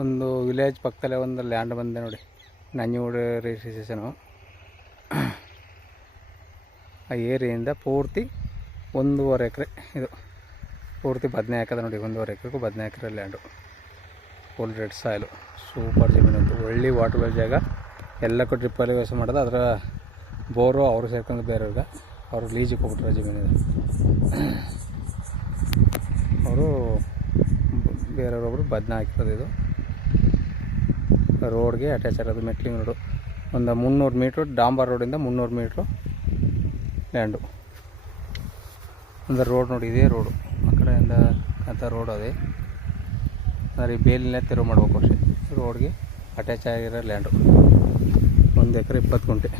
ಒಂದು ವಿಲೇಜ್ ಪಕ್ಕದಲ್ಲೇ ಒಂದು ಲ್ಯಾಂಡ್ ಬಂದೆ ನೋಡಿ, ನಂಜನಗೂಡು ರಿಜಿಸ್ಟ್ರೇಷನು. ಆ ಏರಿಯಿಂದ ಪೂರ್ತಿ 1.5 ಎಕರೆ ಇದು ಪೂರ್ತಿ ಬದನೆ ಹಾಕದ ನೋಡಿ. 1.5 ಎಕರೆಗೂ 15 acre land, full red soil, super ಜಮೀನು ಅಂತ. ಒಳ್ಳೆ ವಾಟರ್ ಬೆಲ್ ಜಾಗ, ಎಲ್ಲಕ್ಕೂ ಡ್ರಿಪ್ಪಲ್ಲಿ ವ್ಯವಸ್ಥೆ ಮಾಡೋದು. ಅದರ ಬೋರು ಅವರು ಸೇರ್ಕೊಂಡು ಬೇರೆಯವ್ರಿಗೆ ಅವರು ಲೀಜಿಗೆ ಹೋಗ್ಬಿಟ್ರೆ ಜಮೀನಿದೆ. ಅವರು ಬೇರೆಯವ್ರೊಬ್ಬರು ಬದನೆ ಹಾಕಿರೋದು. ಇದು ರೋಡ್ಗೆ ಅಟ್ಯಾಚ್ ಆಗೋದು, ಮೆಟ್ಲಿಂಗ್ ರೋಡು. ಒಂದು 300 ಮೀಟ್ರು ಡಾಂಬರ್ ರೋಡಿಂದ 300 ಮೀಟ್ರು ಲ್ಯಾಂಡು. ಒಂದು ರೋಡ್ ನೋಡಿ, ಇದೇ ರೋಡು ಆ ಕಡೆಯಿಂದ ಅಂತ ರೋಡ್ ಅದೇ. ಅಂದರೆ ಈ ಬೇಲಿನೇ ತೆರವು ಮಾಡ್ಬೇಕು ಅಷ್ಟೇ. ರೋಡ್ಗೆ ಅಟ್ಯಾಚ್ ಆಗಿರೋ ಲ್ಯಾಂಡು. 1 ಎಕರೆ 20 ಗುಂಟೆ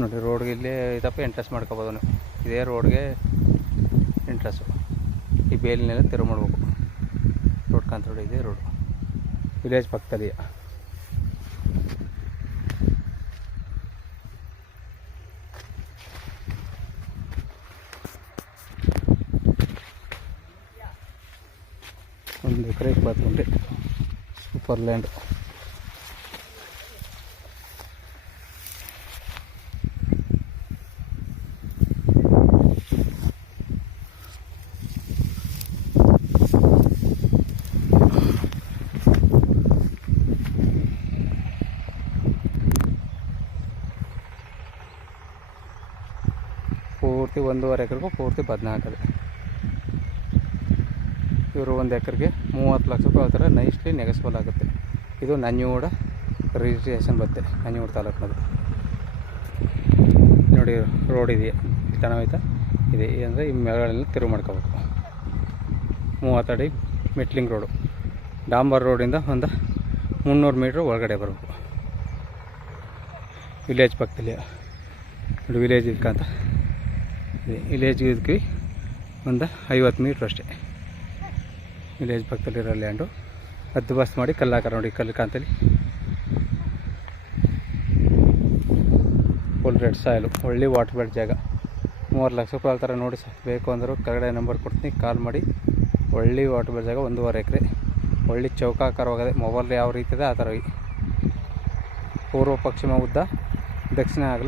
ನೋಡಿ. ರೋಡ್ಗೆ ಇಲ್ಲೇ ಇದಪ್ಪ ಎಂಟ್ರೆನ್ಸ್ ಮಾಡ್ಕೋಬೋದು ನೀವು. ಇದೇ ರೋಡ್ಗೆ ಎಂಟ್ರೆನ್ಸು. ಈ ಬೇಲಿನೆಲ್ಲ ತೆರವು ಮಾಡ್ಬೇಕು. ರೋಡ್ ಕಾಂತ ರೋಡ್, ಇದೇ ರೋಡು, ವಿಲೇಜ್ ಪಕ್ಕದಲ್ಲಿ. ಒಂದು ಎಕರೆ 20 ಗುಂಟೆ ಸೂಪರ್ ಲ್ಯಾಂಡ್. ಪೂರ್ತಿ 1.5 ಎಕರೆಗೂ ಪೂರ್ತಿ ಬದನೆ ಹಾಕೋದು. ಇವರು 1 ಎಕರೆಗೆ 30 ಲಕ್ಷ ರೂಪಾಯಿ ಹೇಳ್ತಾರೆ. ನೈಸ್ಲಿ ನೆಗೆಸ್ಬಲ್ ಆಗುತ್ತೆ. ಇದು ನಂಜನಗೂಡು ರಿಜಿಸ್ಟ್ರೇಷನ್ ಬರುತ್ತೆ, ನಂಜನಗೂಡು ತಾಲೂಕಿನದು ನೋಡಿ. ರೋಡ್ ಇದೆಯಾ ಚೆನ್ನಾಗೈತಾ ಇದೆ ಅಂದರೆ ಈ ಮೇಳಗಳನ್ನ ತಿರುವು ಮಾಡ್ಕೋಬೇಕು. 30 ಅಡಿ ಮೆಟ್ಲಿಂಗ್ ರೋಡು. ಡಾಂಬರ್ ರೋಡಿಂದ ಒಂದು 300 ಮೀಟ್ರ್ ಒಳಗಡೆ ಬರಬೇಕು. ವಿಲೇಜ್ ಪಕ್ಕದಲ್ಲಿ ನೋಡಿ, ವಿಲೇಜ್ ಇದಕ್ಕಂತ ಇದೆ. ವಿಲೇಜ್ಗೆ ಇದಕ್ಕೆ ಒಂದು 50 ಮೀಟ್ರ್ ಅಷ್ಟೇ. ವಿಲೇಜ್ ಪಕ್ಕದಲ್ಲಿರೋ ಲ್ಯಾಂಡು. ಹದ್ದು ಬಸ್ ಮಾಡಿ ಕಲ್ಲು ಹಾಕಾರ ನೋಡಿ, ಕಲ್ಲು ಕಾಂತಲ್ಲಿ. ಫುಲ್ ರೆಡ್ ಸಾಯಿಲು, ಒಳ್ಳೆ ವಾಟರ್ ಬೆಡ್ ಜಾಗ. 3 ಲಕ್ಷ ರೂಪಾಯಿ ಹೇಳ್ತಾರೆ ನೋಡಿ. ಬೇಕು ಅಂದರೂ ಕೆಳಗಡೆ ನಂಬರ್ ಕೊಡ್ತೀನಿ, ಕಾಲ್ ಮಾಡಿ. ಒಳ್ಳೆ ವಾಟರ್ ಬೆಡ್ ಜಾಗ, 1.5 ಎಕರೆ. ಒಳ್ಳೆ ಚೌಕಾಕಾರವಾಗದೆ. ಮೊಬೈಲ್ ಯಾವ ರೀತಿ ಇದೆ ಆ ಥರ. ಪೂರ್ವ ಪಶ್ಚಿಮ ಉದ್ದ, ದಕ್ಷಿಣ ಅಗಲ